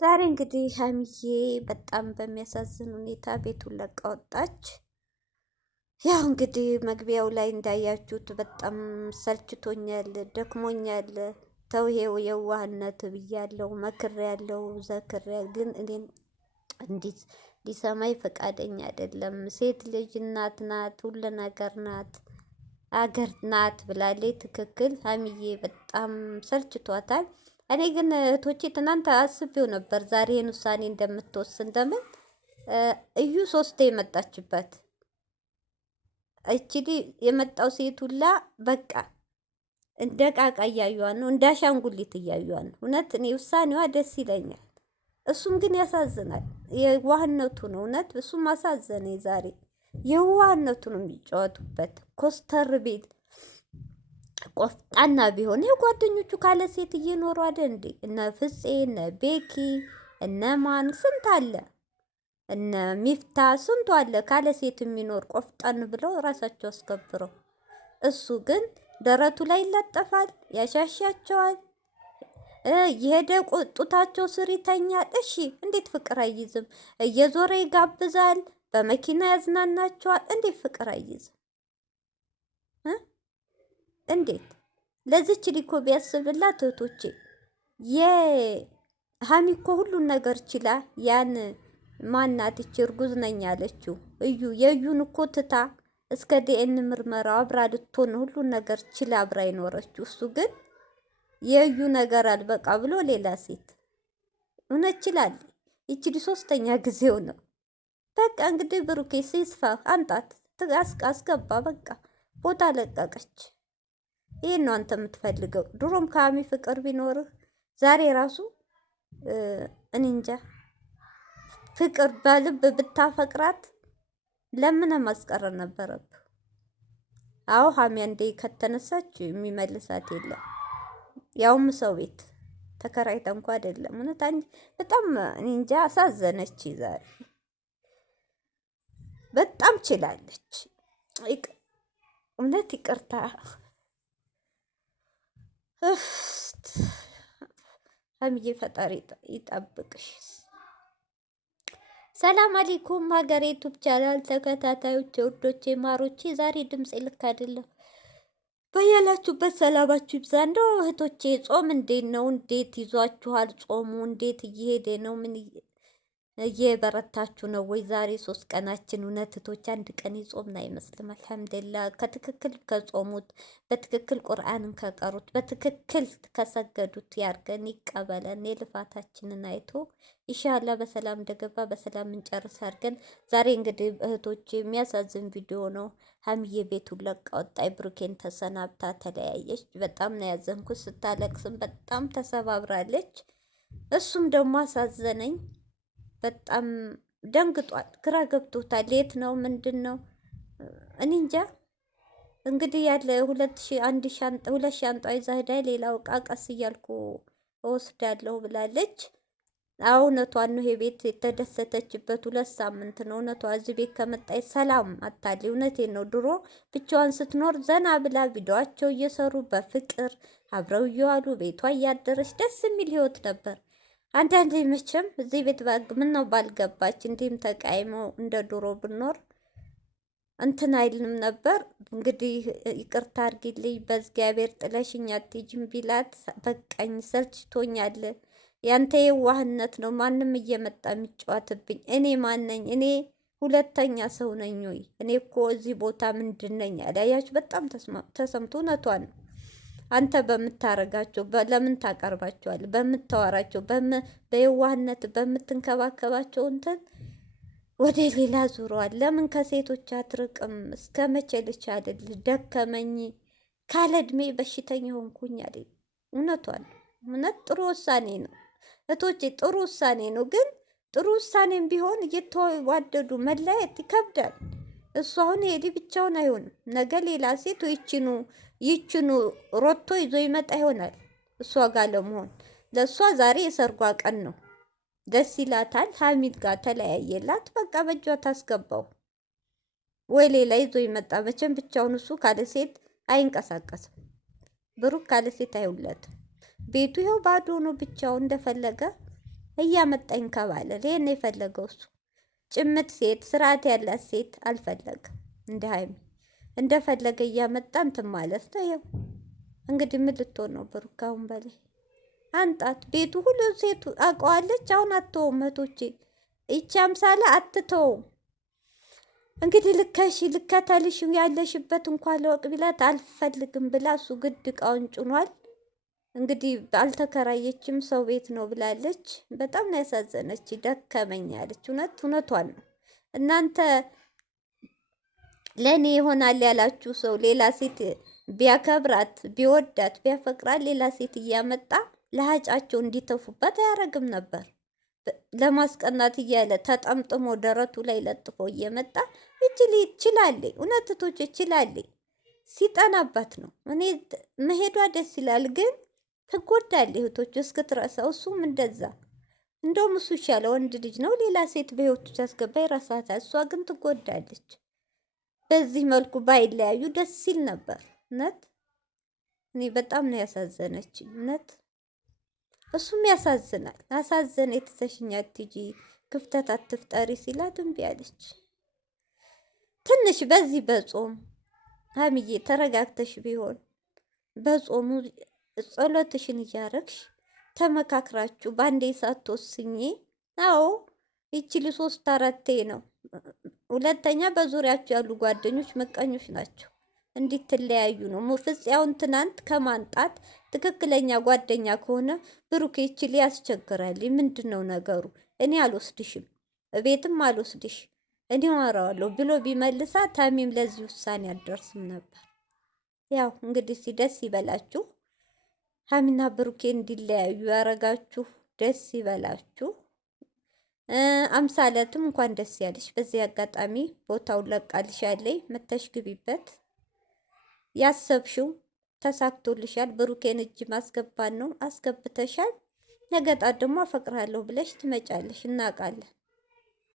ዛሬ እንግዲህ ሀይሚዬ በጣም በሚያሳዝን ሁኔታ ቤቱን ለቃ ወጣች። ያው እንግዲህ መግቢያው ላይ እንዳያችሁት በጣም ሰልችቶኛል፣ ደክሞኛል፣ ተውሄው የዋህነት ብያለው፣ መክሬያለው፣ ዘክሬያለሁ። ግን እኔን እንዲህ ሊሰማኝ ፈቃደኛ አይደለም። ሴት ልጅ እናት ናት፣ ሁሉ ነገር ናት፣ አገር ናት ብላለች። ትክክል ሀይሚዬ በጣም ሰልችቷታል። እኔ ግን እህቶቼ ትናንት አስቤው ነበር ዛሬን ውሳኔ እንደምትወስን። እንደምን እዩ ሶስቴ የመጣችበት እችዲ የመጣው ሴት ሁላ በቃ እንደ ቃቃ እያዩዋን ነው፣ እንደ አሻንጉሊት እያዩዋን ነው። እውነት እኔ ውሳኔዋ ደስ ይለኛል። እሱም ግን ያሳዝናል። የዋህነቱ ነው እውነት። እሱም አሳዘነ። ዛሬ የዋህነቱ ነው የሚጫወቱበት። ኮስተር ቤት ቆፍጣና ቢሆን የጓደኞቹ ካለ ሴት እየኖሩ አይደል እንዴ? እነ ፍፄ እነ ቤኪ እነ ማን ስንት አለ፣ እነ ሚፍታ ስንቱ አለ ካለ ሴት የሚኖር ቆፍጣን ብለው ራሳቸው አስከብረው። እሱ ግን ደረቱ ላይ ይለጠፋል፣ ያሻሻቸዋል፣ የሄደ ጡታቸው ስር ይተኛል። እሺ እንዴት ፍቅር አይይዝም? እየዞረ ይጋብዛል፣ በመኪና ያዝናናቸዋል። እንዴት ፍቅር አይይዝም? እንዴት ለዚች ሊኮ ቢያስብላት እህቶቼ፣ የሀሚ እኮ ሁሉን ነገር ችላ ያን ማናትች እርጉዝ ነኝ ያለችው እዩ የእዩን እኮ ትታ እስከ ዲኤን ምርመራ አብራ ልትሆን ሁሉን ነገር ችላ አብራ ይኖረችው። እሱ ግን የእዩ ነገር አልበቃ ብሎ ሌላ ሴት እውነት ችላል። ይችዲ ሶስተኛ ጊዜው ነው። በቃ እንግዲህ ብሩኬ ሲስፋ አንጣት አስገባ። በቃ ቦታ ለቀቀች። ይሄን ነው አንተ የምትፈልገው። ድሮም ከሀሚ ፍቅር ቢኖርህ ዛሬ ራሱ እኔ እንጃ ፍቅር በልብ ብታፈቅራት ለምን ማስቀረር ነበረብህ? አዎ ሀሚ አንዴ ከተነሳች የሚመልሳት የለም። ያውም ሰው ቤት ተከራይታ እንኳ አይደለም። እውነት በጣም እኔ እንጃ አሳዘነች። ዛሬ በጣም ችላለች። እውነት ይቅርታ ሀሚዬ ፈጣሪ ይጠብቅሽ። ሰላም አለይኩም ሀገሬ ዩቱብ ቻናል ተከታታዮች ውዶቼ ማሮቼ፣ ዛሬ ድምጽ ልክ አይደለም። በያላችሁበት ሰላማችሁ ይብዛ። እንደው እህቶቼ ጾም እንዴት ነው? እንዴት ይዟችኋል? ጾሙ እንዴት እየሄደ ነው? ምን እየበረታችሁ ነው ወይ? ዛሬ 3 ቀናችን እውነት እህቶች፣ አንድ ቀን ይጾምና አይመስልም። አልሐምዱሊላህ ከትክክል ከጾሙት፣ በትክክል ቁርአንን ከቀሩት፣ በትክክል ከሰገዱት ያርገን፣ ይቀበለን። የልፋታችንን አይቶ ኢንሻአላህ በሰላም እንደገባ በሰላም እንጨርስ አድርገን። ዛሬ እንግዲህ እህቶች የሚያሳዝን ቪዲዮ ነው። ሀሚዬ ቤቱን ለቃ ወጣች። ብሩኬን ተሰናብታ ተለያየች። በጣም ነው ያዘንኩት። ስታለቅስም በጣም ተሰባብራለች። እሱም ደግሞ አሳዘነኝ። በጣም ደንግጧል፣ ግራ ገብቶታል። የት ነው ምንድን ነው እኔ እንጃ። እንግዲህ ያለ 2 ሻንጣ ይዛ ሄዳ ሌላው ዕቃ ቀስ እያልኩ እወስዳለሁ ብላለች። እውነቷን ነው። ይሄ ቤት የተደሰተችበት 2 ሳምንት ነው። እውነቷ እዚህ ቤት ከመጣች ሰላም አታሊ። እውነቴን ነው። ድሮ ብቻዋን ስትኖር ዘና ብላ ቪዲዮአቸው እየሰሩ በፍቅር አብረው እየዋሉ ቤቷ እያደረች ደስ የሚል ህይወት ነበር። አንዳንዴ መቼም እዚህ ቤት ምን ነው ባልገባች፣ እንዲህም ተቃይመው እንደ ድሮ ብኖር እንትን አይልንም ነበር። እንግዲህ ይቅርታ አድርጊልኝ፣ በእግዚአብሔር ጥለሽኝ አትሄጂም ቢላት በቃኝ፣ ሰልችቶኛል። ያንተ የዋህነት ነው ማንም እየመጣ የሚጫወትብኝ። እኔ ማነኝ? እኔ ሁለተኛ ሰው ነኝ ወይ? እኔ እኮ እዚህ ቦታ ምንድን ነኝ? አዳያችሁ በጣም ተሰምቶ እውነቷን ነው። አንተ በምታረጋቸው ለምን ታቀርባቸዋል? በምታወራቸው በየዋህነት በምትንከባከባቸው እንትን ወደ ሌላ ዙረዋል። ለምን ከሴቶች አትርቅም? እስከ መቼ ልቻልል? ደከመኝ፣ ካለ እድሜ በሽተኛ ሆንኩኝ አለ። እውነቷን እውነት ጥሩ ውሳኔ ነው እህቶቼ፣ ጥሩ ውሳኔ ነው። ግን ጥሩ ውሳኔም ቢሆን እየተዋደዱ መለያየት ይከብዳል። እሱ አሁን ሄዲ ብቻውን አይሆንም። ነገ ሌላ ሴት ይችኑ ሮቶ ይዞ ይመጣ ይሆናል እሷ ጋር ለመሆን። ለእሷ ዛሬ የሰርጓ ቀን ነው፣ ደስ ይላታል። ሀሚድ ጋር ተለያየላት፣ በቃ በእጇ ታስገባው ወይ ሌላ ይዞ ይመጣ። መቼም ብቻውን እሱ ካለ ሴት አይንቀሳቀስም። ብሩክ ካለ ሴት አይውለትም። ቤቱ ይኸው ባዶ ነው፣ ብቻውን እንደፈለገ እያመጣኝ ከባለል። ይሄን የፈለገው እሱ ጭምት ሴት፣ ስርዓት ያላት ሴት አልፈለግም። እንደ ሀይሚ እንደፈለገ እያመጣ እንትን ማለት ነው። ይኸው እንግዲህ ምን ልትሆን ነው ብሩክ? አሁን በላይ አንጣት። ቤቱ ሁሉ ሴቱ አውቀዋለች። አሁን አትተውም እህቶቼ፣ ይቺ አምሳለ አትተውም። እንግዲህ ልከተልሽ ያለሽበት እንኳን ለወቅ ቢላት አልፈልግም ብላ እሱ ግድ እቃውን ጭኗል። እንግዲህ አልተከራየችም፣ ሰው ቤት ነው ብላለች። በጣም ነው ያሳዘነች። ደከመኝ ያለች እውነቷን ነው። እናንተ ለእኔ ይሆናል ያላችሁ ሰው ሌላ ሴት ቢያከብራት ቢወዳት ቢያፈቅራት ሌላ ሴት እያመጣ ለሀጫቸው እንዲተፉበት አያረግም ነበር። ለማስቀናት እያለ ተጠምጥሞ ደረቱ ላይ ለጥፎ እየመጣ ይችላል። እውነትቶች ይችላል። ሲጠናባት ነው። እኔ መሄዷ ደስ ይላል፣ ግን ትጎዳለች። እህቶች እስክትረሳው እሱም እንደዛ። እንደውም እሱ ይሻለ ወንድ ልጅ ነው፣ ሌላ ሴት በህይወቱ ሲያስገባ ይረሳታል። እሷ ግን ትጎዳለች። በዚህ መልኩ ባይለያዩ ደስ ሲል ነበር። እውነት እኔ በጣም ነው ያሳዘነች። እውነት እሱም ያሳዝናል። አሳዘነ። የተተሽኛ ትጂ ክፍተት አትፍጠሪ ሲላት እምቢ አለች። ትንሽ በዚህ በጾም ሀይሚዬ ተረጋግተሽ ቢሆን በጾሙ ጸሎትሽን እያረግሽ ተመካክራችሁ በአንዴ ሳትወስኚ። አዎ ይችል 3-4 ነው። ሁለተኛ በዙሪያችሁ ያሉ ጓደኞች ምቀኞች ናቸው፣ እንድትለያዩ ነው። ፍጽያውን ትናንት ከማንጣት ትክክለኛ ጓደኛ ከሆነ ብሩክ ይችል ያስቸግራል። ምንድን ነው ነገሩ? እኔ አልወስድሽም፣ ቤትም አልወስድሽ፣ እኔ አወራዋለሁ ብሎ ቢመልሳ ታሚም ለዚህ ውሳኔ አደርስም ነበር። ያው እንግዲህ ደስ ይበላችሁ። ሀሚና ብሩኬ እንዲለያዩ ያረጋችሁ ደስ ይበላችሁ። አምሳለትም እንኳን ደስ ያለሽ። በዚህ አጋጣሚ ቦታውን ለቃልሻለኝ፣ መተሽ ግቢበት። ያሰብሽው ተሳክቶልሻል። ብሩኬን እጅ ማስገባን ነው፣ አስገብተሻል። ነገ ጣት ደግሞ አፈቅርሃለሁ ብለሽ ትመጫለሽ፣ እናውቃለን።